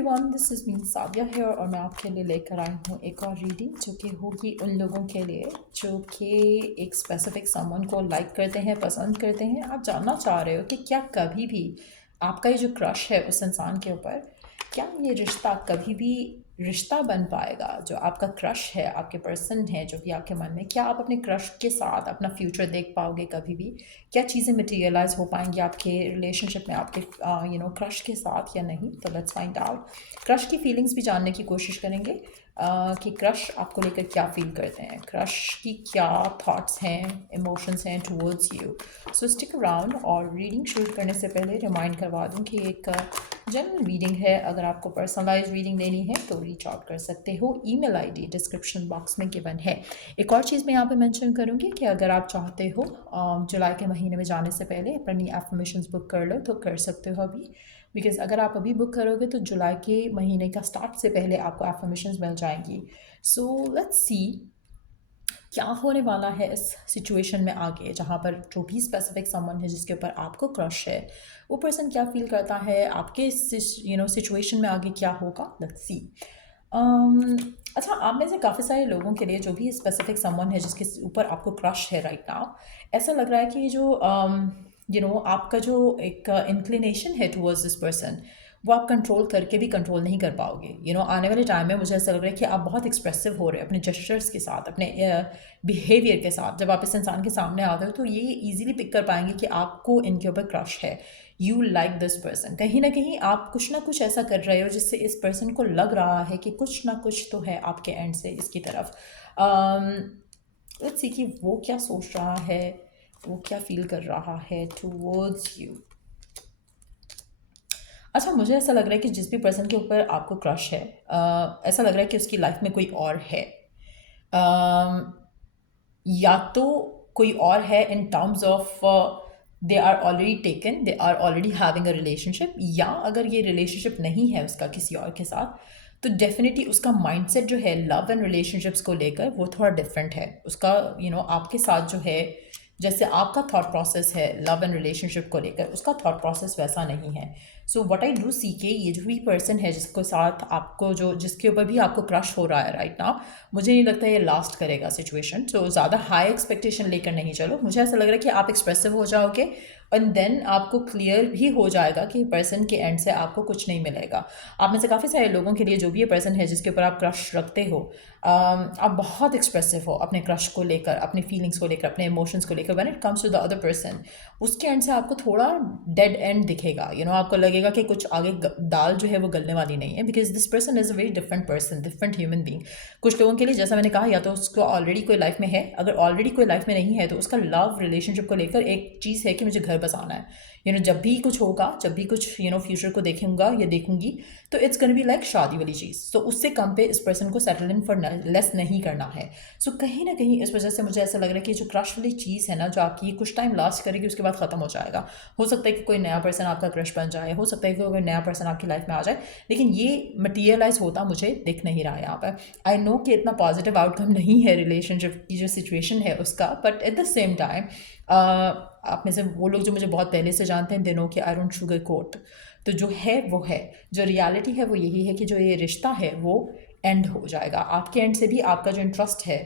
Everyone, this is mean Sadia है और मैं आपके लिए लेकर आई हूँ एक और रीडिंग जो कि होगी उन लोगों के लिए जो कि एक स्पेसिफिक समवन को लाइक करते हैं, पसंद करते हैं। आप जानना चाह रहे हो कि क्या कभी भी आपका ये जो क्रश है उस इंसान के ऊपर, क्या ये रिश्ता कभी भी रिश्ता बन पाएगा? जो आपका क्रश है, आपके पर्सन है जो भी आपके मन में, क्या आप अपने क्रश के साथ अपना फ्यूचर देख पाओगे कभी भी? क्या चीज़ें मटेरियलाइज हो पाएंगी आपके रिलेशनशिप में आपके क्रश के साथ या नहीं? तो लेट्स फाइंड आउट। क्रश की फीलिंग्स भी जानने की कोशिश करेंगे कि क्रश आपको लेकर क्या फील करते हैं, क्रश की क्या थॉट्स हैं, इमोशंस हैं towards you. So stick around. और रीडिंग शुरू करने से पहले रिमाइंड करवा दूं कि एक जनरल रीडिंग है। अगर आपको पर्सनलाइज रीडिंग लेनी है तो रीच आउट कर सकते हो। ईमेल आईडी डिस्क्रिप्शन बॉक्स में गिवन है। एक और चीज़ मैं यहाँ पे मेंशन करूँगी कि अगर आप चाहते हो जुलाई के महीने में जाने से पहले अपनी एफर्मेशंस बुक कर लो तो कर सकते हो अभी, बिकॉज अगर आप अभी बुक करोगे तो जुलाई के महीने का स्टार्ट से पहले आपको एफर्मेशंस मिल जाएंगी। सो लेट्स सी क्या होने वाला है इस सिचुएशन में आगे, जहाँ पर जो भी स्पेसिफिक समवन है जिसके ऊपर आपको क्रश है, वो पर्सन क्या फील करता है आपके सिचुएशन में आगे क्या होगा। Let's see. अच्छा, आप में से काफ़ी सारे लोगों के लिए जो भी स्पेसिफिक समवन है जिसके ऊपर आपको क्रश है राइट नाउ, ऐसा लग रहा है कि जो आपका जो एक इंक्लिनेशन है टुवर्ड्स दिस पर्सन, वो आप कंट्रोल करके भी कंट्रोल नहीं कर पाओगे। आने वाले टाइम में मुझे ऐसा लग रहा है कि आप बहुत एक्सप्रेसिव हो रहे हैं अपने जेस्चर्स के साथ, अपने बिहेवियर के साथ। जब आप इस इंसान के सामने आते हो तो ये ईजिली पिक कर पाएंगे कि आपको इनके ऊपर क्रश है। You like this person. कहीं ना कहीं आप कुछ ना कुछ ऐसा कर रहे हो जिससे इस पर्सन को लग रहा है कि कुछ ना कुछ तो है आपके एंड से इसकी तरफ। लेट्स सी कि वो क्या सोच रहा है, वो क्या फील कर रहा है टुवर्ड्स यू। अच्छा, मुझे ऐसा लग रहा है कि जिस भी पर्सन के ऊपर आपको क्रश है, ऐसा लग रहा है कि उसकी लाइफ में कोई और है। या तो कोई और है in terms of they are already taken, they are already having a relationship, या अगर ये रिलेशनशिप नहीं है उसका किसी और के साथ, तो डेफिनेटली उसका माइंडसेट जो है लव एंड रिलेशनशिप्स को लेकर वो थोड़ा डिफरेंट है। उसका आपके साथ जो है, जैसे आपका थॉट प्रोसेस है लव एंड रिलेशनशिप को लेकर, उसका थॉट प्रोसेस वैसा नहीं है। So what I do see के ये जो भी पर्सन है जिसके साथ आपको जिसके ऊपर भी आपको क्रश हो रहा है राइट नाउ, मुझे नहीं लगता ये लास्ट करेगा सिचुएशन। सो ज़्यादा हाई एक्सपेक्टेशन लेकर नहीं चलो। मुझे ऐसा लग रहा है कि आप एक्सप्रेसिव हो जाओगे एंड देन आपको क्लियर भी हो जाएगा कि पर्सन के एंड से आपको कुछ नहीं मिलेगा। आप में से काफ़ी सारे लोगों के लिए जो भी ये पर्सन है जिसके ऊपर आप क्रश रखते हो, आप बहुत एक्सप्रेसिव हो अपने क्रश को लेकर, अपनी फीलिंग्स को लेकर, अपने इमोशंस को लेकर। When it comes to the other person, उसके एंड से आपको थोड़ा डेड एंड दिखेगा। आपको लगेगा कि कुछ आगे दाल जो है वो गलने वाली नहीं है, because this person is a very different person, different human being. कुछ लोगों के लिए, जैसा मैंने कहा, या तो उसको ऑलरेडी कोई लाइफ में है, अगर ऑलरेडी कोई लाइफ में नहीं है तो उसका लव रिलेशनशिप को लेकर एक चीज़ है कि मुझे घर बसाना है। जब भी कुछ होगा, जब भी कुछ फ्यूचर को देखूंगा या देखूंगी, तो इट्स गोना बी लाइक शादी वाली चीज़। तो उससे कम पे इस पर्सन को सेटल इन फॉर लेस नहीं करना है। सो कहीं ना कहीं इस वजह से मुझे ऐसा लग रहा है कि जो क्रश वाली चीज़ है ना, जो आपकी कुछ टाइम लास्ट करेगी उसके बाद ख़त्म हो जाएगा। हो सकता है कि कोई नया पर्सन आपका क्रश बन जाए, हो सकता है कि कोई नया पर्सन आपकी लाइफ में आ जाए, लेकिन ये मटीरियलाइज होता मुझे दिख नहीं रहा है यहाँ पर। आई नो कि इतना पॉजिटिव आउटकम नहीं है रिलेशनशिप की जो सिचुएशन है उसका, but at the same time आप में से वो लोग जो मुझे बहुत पहले से जानते हैं, दे नो कि आई डोंट शुगर कोट। तो जो है वो है, जो रियलिटी है वो यही है कि जो ये रिश्ता है वो एंड हो जाएगा। आपके एंड से भी आपका जो इंटरेस्ट है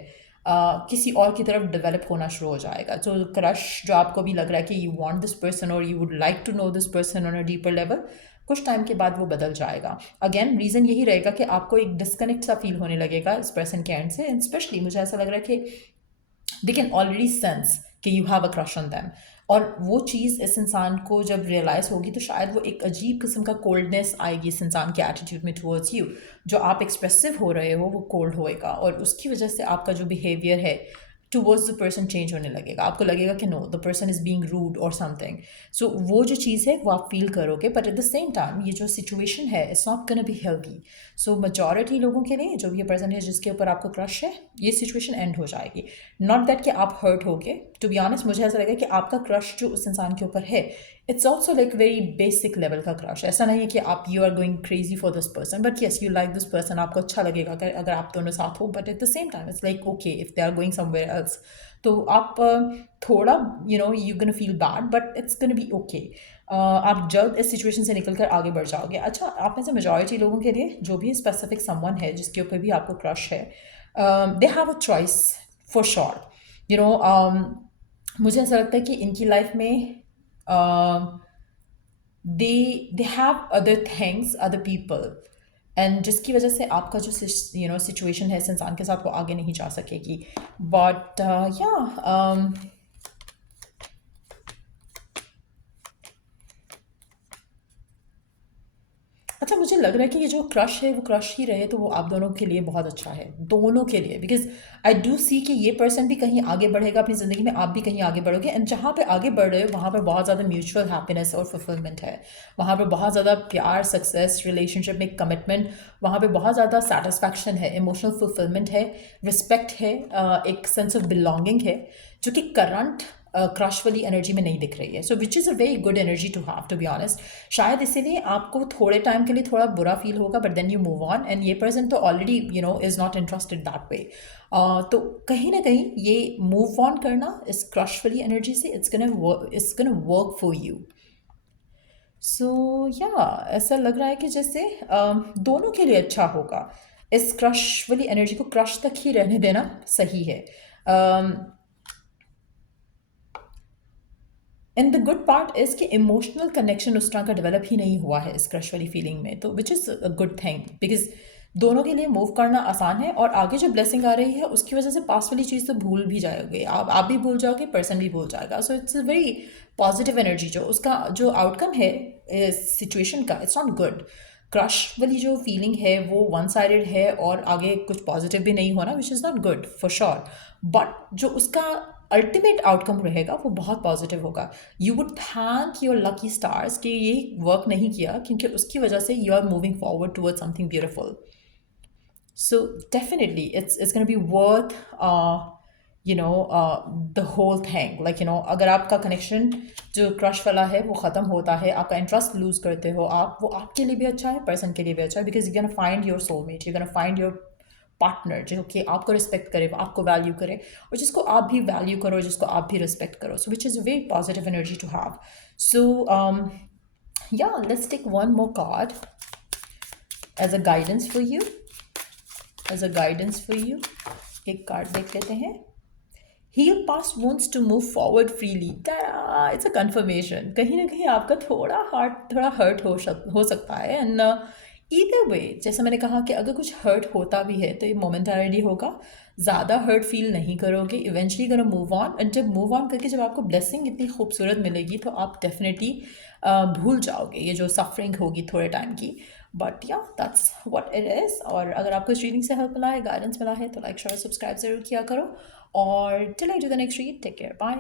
किसी और की तरफ डेवलप होना शुरू हो जाएगा। जो क्रश जो आपको भी लग रहा है कि यू वांट दिस पर्सन और you would like to know this person on a deeper level, कुछ टाइम के बाद वो बदल जाएगा। अगेन रीज़न यही रहेगा कि आपको एक डिस्कनेक्ट सा फील होने लगेगा इस पर्सन के एंड से। एंड स्पेशली मुझे ऐसा लग रहा है कि दे कैन ऑलरेडी सेंस कि you have a crush on them, और वो चीज़ इस इंसान को जब रियलाइज़ होगी तो शायद वो एक अजीब किस्म का कोल्डनेस आएगी इस इंसान के एटीट्यूड में टुवर्ड्स यू। जो आप एक्सप्रेसिव हो रहे हो वो कोल्ड होएगा, और उसकी वजह से आपका जो बिहेवियर है टुवर्ड्स द पर्सन चेंज होने लगेगा। आपको लगेगा कि no, the person is being rude और समथिंग। सो वो जो चीज़ है वो आप फील करोगे, but at the same time ये जो सिचुएशन है it's not gonna be healthy. So majority लोगों के लिए जो भी ये पर्सन है जिसके ऊपर आपको क्रश है, ये सिचुएशन एंड हो जाएगी। नॉट दैट कि आप हर्ट होगे। टू बी ऑनेस्ट, मुझे ऐसा लगेगा कि आपका क्रश जो उस इंसान के ऊपर है it's also like very basic level का क्रश। ऐसा नहीं है कि आप you are going crazy for this person, but yes you like this person, आपको अच्छा लगेगा अगर अगर आप दोनों साथ हो, but at the same time it's like okay if they are going somewhere else, तो आप थोड़ा you gonna feel bad, but it's gonna be okay. आप जल्द इस सिचुएशन से निकल कर आगे बढ़ जाओगे। अच्छा, आप में से मेजॉरिटी लोगों के लिए जो भी स्पेसिफिक समवन है जिसके ऊपर भी आपको क्रश है, they have a choice for sure. You know मुझे ऐसा लगता है कि इनकी लाइफ में they have other things, other people, and जिसकी वजह से आपका जो सिचुएशन है इस इंसान के साथ वो आगे नहीं जा सकेगी। बट या अच्छा, मुझे लग रहा है कि ये जो क्रश है वो क्रश ही रहे तो वो आप दोनों के लिए बहुत अच्छा है, दोनों के लिए, बिकॉज आई डू सी कि ये पर्सन भी कहीं आगे बढ़ेगा अपनी ज़िंदगी में, आप भी कहीं आगे बढ़ोगे, एंड जहाँ पे आगे बढ़ रहे हो वहाँ पर बहुत ज़्यादा म्यूचुअल हैप्पीनेस और फुलफिलमेंट है, वहाँ पर बहुत ज़्यादा प्यार, सक्सेस, रिलेशनशिप में कमिटमेंट, वहाँ पे बहुत ज़्यादा सेटिस्फैक्शन है, इमोशनल फुलफिलमेंट है, रिस्पेक्ट है, एक सेंस ऑफ बिलोंगिंग है, जो कि करंट क्रश वाली एनर्जी में नहीं दिख रही है। So which is a very good energy to have, to be honest. शायद इसीलिए आपको थोड़े टाइम के लिए थोड़ा बुरा फील होगा, but then you move on, and ये पर्सन तो already is not interested that way. तो कहीं ना कहीं ये मूव ऑन करना इस क्रश वाली एनर्जी से it's gonna work for you. So या ऐसा लग रहा है कि जैसे दोनों के लिए अच्छा होगा। इस क्रश वाली एनर्जी को क्रश तक ही रहने देना सही है। And the good part is कि इमोशनल कनेक्शन उस तरह का डेवलप ही नहीं हुआ है इस क्रश वाली फीलिंग में, तो विच is a good thing, because दोनों के लिए मूव करना आसान है, और आगे जो ब्लेसिंग आ रही है उसकी वजह से पास वाली चीज़ तो भूल भी जाओगे, आप भी भूल जाओगे, पर्सन भी भूल जाएगा। So it's a very positive energy. जो उसका जो आउटकम है सिचुएशन का, इट्स नॉट गुड। क्रश वाली जो फीलिंग है वो वन साइडेड है और आगे कुछ पॉजिटिव भी नहीं होना, which is not good for sure. But जो उसका अल्टीमेट आउटकम रहेगा वो बहुत पॉजिटिव होगा। You would thank your lucky stars कि ये वर्क नहीं किया, क्योंकि उसकी वजह से you are moving forward towards something beautiful. So definitely it's going to be worth the whole thing, like अगर आपका कनेक्शन जो क्रश वाला है वो ख़त्म होता है, आपका इंटरेस्ट लूज करते हो आप, वो आपके लिए भी अच्छा है, पर्सन के लिए भी अच्छा है, because you gonna find your soulmate, you gonna find your partner जो कि आपको रिस्पेक्ट करे, वो आपको वैल्यू करे, और जिसको आप भी वैल्यू करो, जिसको आप भी रिस्पेक्ट करो। So which is a very positive energy to have. So yeah, let's take one more card as a guidance for you, एक कार्ड देख लेते हैं। Heal past wants to move forward freely. It's a confirmation, कहीं ना कहीं आपका थोड़ा hurt हो सकता है, एंड ईदर वे, जैसे मैंने कहा कि अगर कुछ हर्ट होता भी है तो ये मोमेंटरीली होगा, ज़्यादा हर्ट फील नहीं करोगे, eventually gonna move on, and जब मूव ऑन करके जब आपको ब्लेसिंग इतनी खूबसूरत मिलेगी तो आप डेफिनेटली भूल जाओगे ये जो सफरिंग होगी थोड़े टाइम की। बट या दैट्स व्हाट इट इज़। और अगर आपको इस रीडिंग से हेल्प मिला है, गाइडेंस मिला है, तो लाइक शेयर सब्सक्राइब ज़रूर किया करो, और till I do the next read, take care, bye.